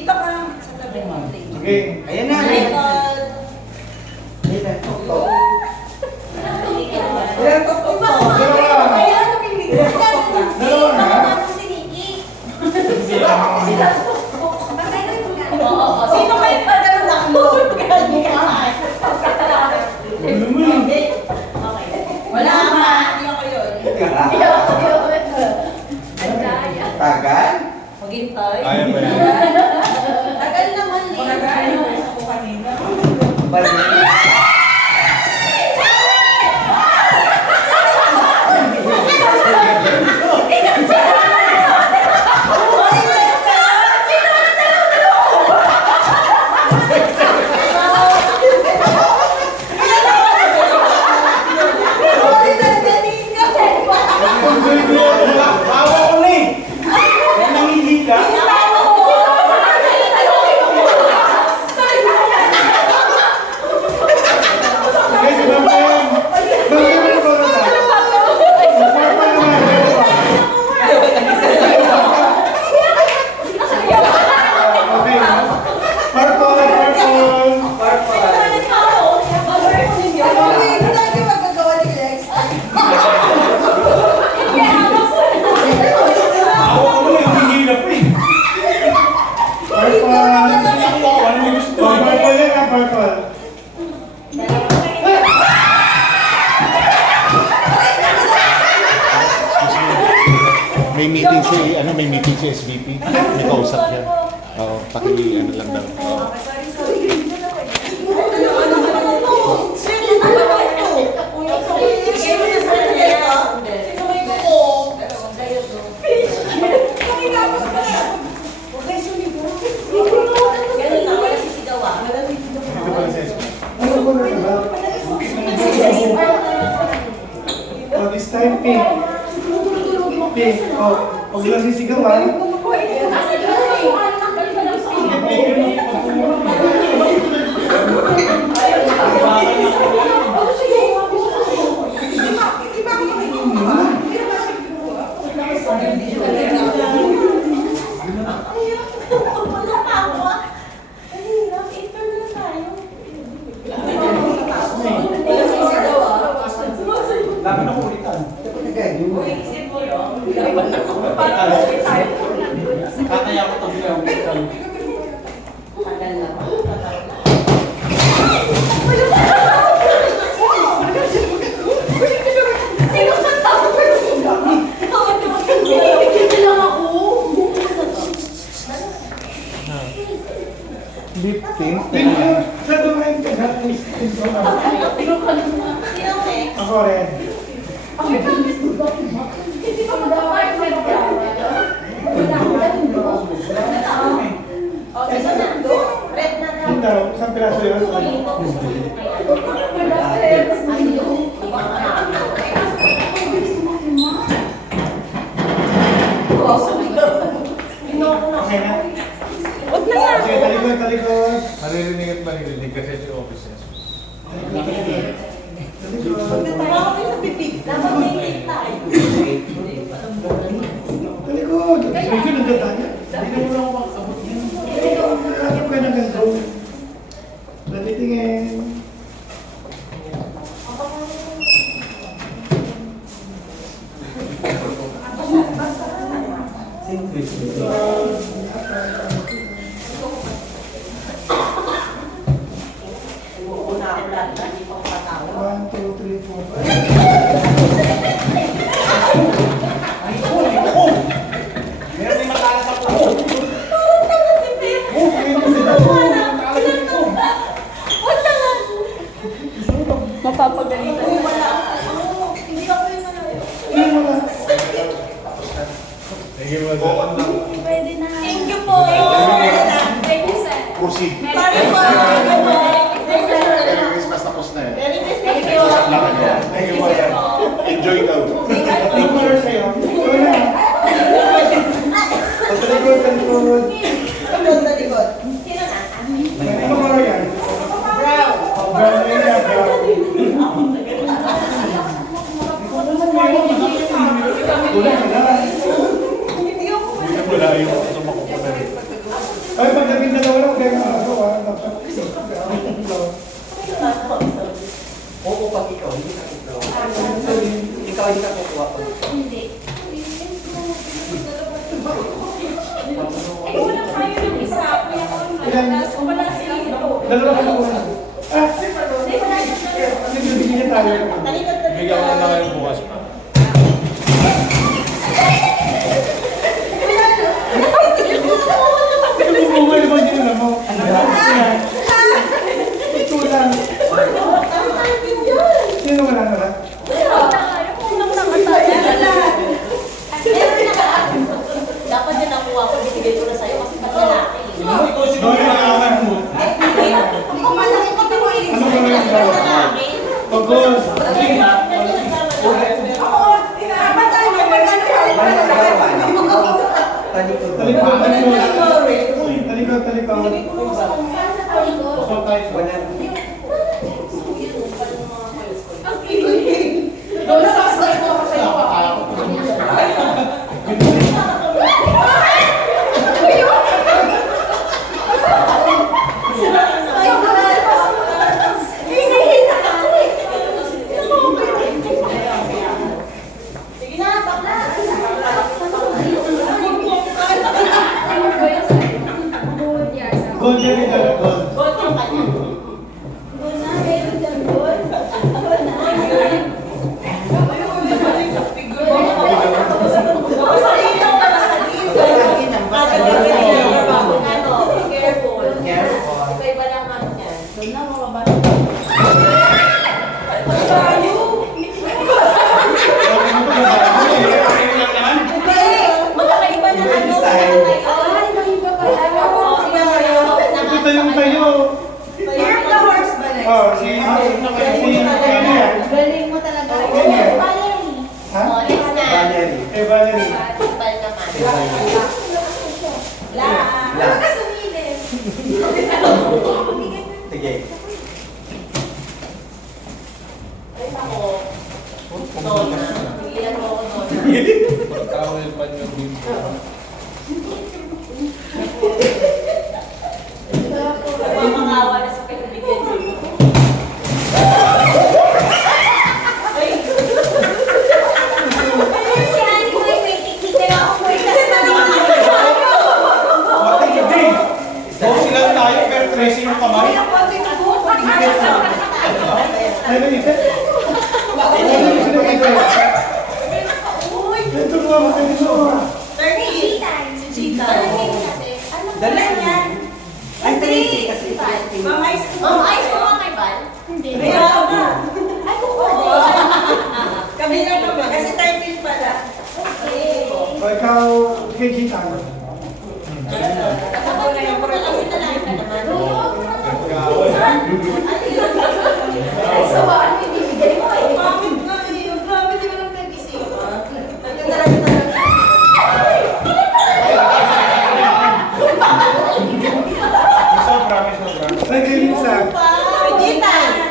Dito ka sa tabi mo. Okay. Ayan na. Record. Ayan, tok-tok. Ayan, tok-tok. Dalawa na. Sino kayo pa ganun nakload? Wala ka. Hindi ako yun. Tagal? Maghintay. Kaya ba yan? Tagal naman eh. Magagaling ako kanina. Balik. Tawa ko na eh! Yan ang hindi ka? Guys, ibang yan! Bakit mo na ba na? Okay, purple, purple. Tawa ko na, hindi hirap eh. Purple. Ano may gusto? Purple yan ah, purple. May meeting si SVP. May kausap yan. Oo, ano lang daw. Oo. Ito pala sa SVP. Ano ko na ba? Oh, this time pink. Pink. Oh, huwag lang sisigawan. Lagi na kulitan. Kataya ko tabi ang kulitan. Lifting. Sa dumain ka na. Ako rin. Yun daw, isang piraso yun. Okay na? Okay, talikod, talikod. Maririnig at maririnig kasi sa office niya. Talikod. Medyo nagdadaya. Hindi na muna ako makakabot yan. Lagi ko ng ganito. Natitingin. One, two, three, four, five. Meron din matalas sa puso. Mapapagalitan. Hindi wala. Thank you, Mother. Thank you po. Proceed. Sorry po. Merry Christmas, tapos na yan. Thank you. Lakad yan. Thank you, Mother. Enjoy daw. Thank you sa'yo. Ikaw na. Talikod, talikod. Ano ba yan? Brown. Brown na yan, brown. Wala ka na. Wala yung sumakupunan. Ay, pagdating Ilan? Wala sila ito. Dalawa ka nakuha. Ah, nagbibigyan tayo. Bigyan ko na kayo bukas pa. Bumay naman din na mo. Ito lang. Sino wala na ba? Dapat din nakuha ko, binigay ko na sa'yo kasi pag lalaki. Doon yung aman mo. Kung malaki ko mo Ano ba yung dalawa? Pagkos. Talikod, talikod. Talikod, talikod. Pasok tayo. Gold yan yung gold. Gold yung kanya. Gold na, meron dyan gold. Gold na. Ito yung tayo. Oh, si Kenya. Galing mo talaga. Ha? Valerie. Eh, Valerie. Sige. Tawel pa niyo din. Mamakawa na sa pinabigyan mo. Hindi. Boss lang tayo, pero tracing yung kamay. Ano ito? Ito mo ang ito. Dali yan. Ay, 30 kasi. Kami lang naman. Kasi 13 pala. O ikaw, kay Gita. Bakit nga eh? Grabe, di mo lang nag-isipan. Sobra, sobra. Ay, kay Lisa.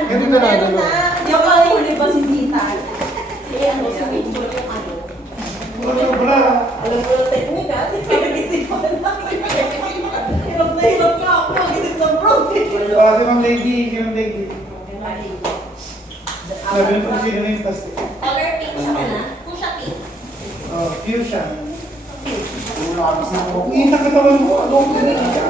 Ito na lang. Ito. Oh, sobra. Alam mo yung technique ha? Hindi ko na hirap na hirap nga ako. Pag-isip ng bro. Oh, si Ma'am Lady. Si Ma'am Lady. Sabi niyo kung sino na yung pasti. Color pink sa kana. Fuchsia pink. Oh, fuchsia. Kita katawan mo. Ano ang pinakita?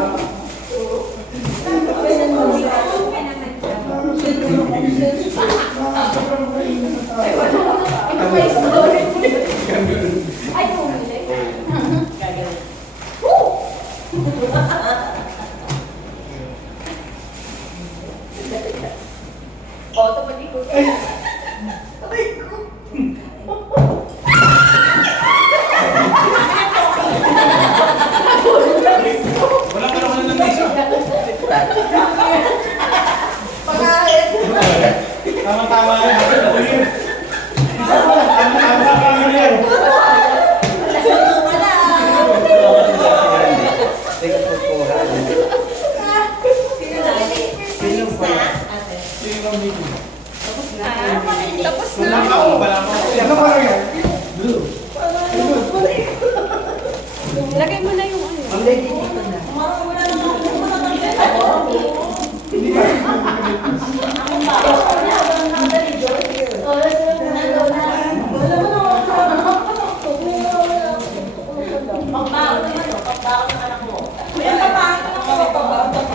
Ay, bumili. Auto pa dito. Wala ka naman ng mesa. Tama-tama yan. Tama-tama yan. Sino ang meeting? Tapos Wala ka o wala ka? Ano ba yan? Blue. Lagay mo na yung ano. Hindi ba? Pagbaon naman, pagbaon ng anak mo. Kuya, papaano ako?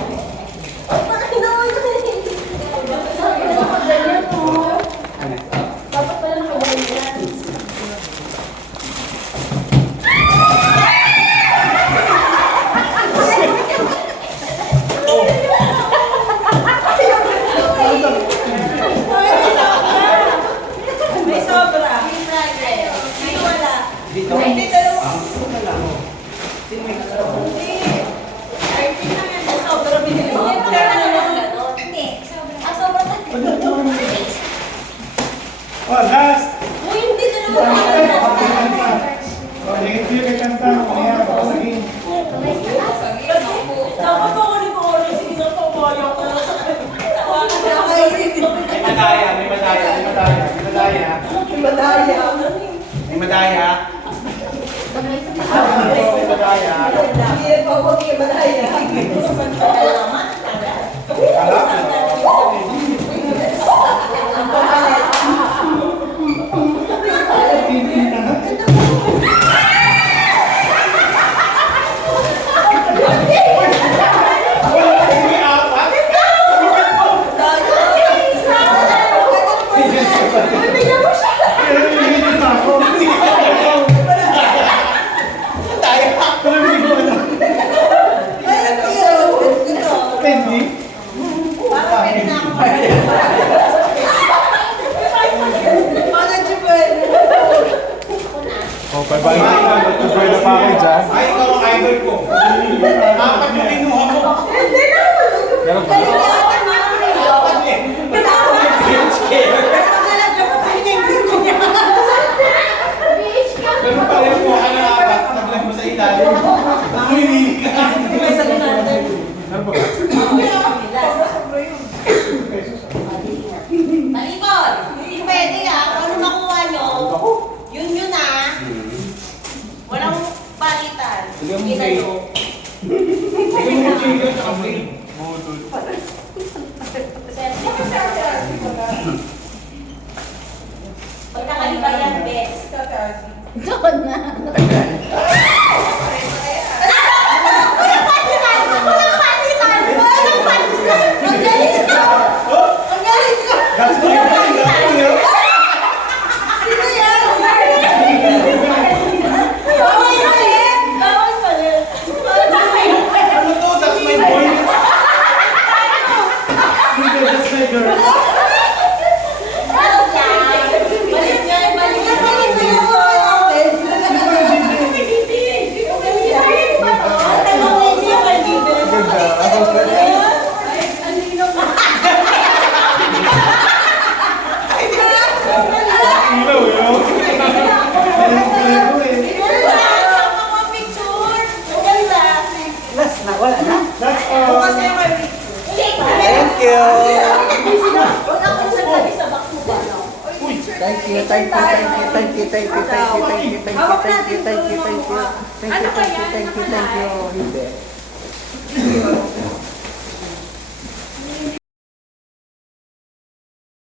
Budol. Pagkakalibayan, best. Kakasin. Doon na. That's my point. Sino yan? Bawal palit. Bawal palit. Ano to? That's my point. Hindi, that's my girl. Balik yan, balik yan. Balik na yung mga natin. Ilaw yun. Last na, wala na. That's Bukas na yung may Thank you. Huwag akong nagsabi sa box mo ba, no? Thank you, thank you, thank you, thank you, thank you, thank you, thank you, thank you, thank you, thank you, thank you, thank you, thank you, thank you, thank you, hindi.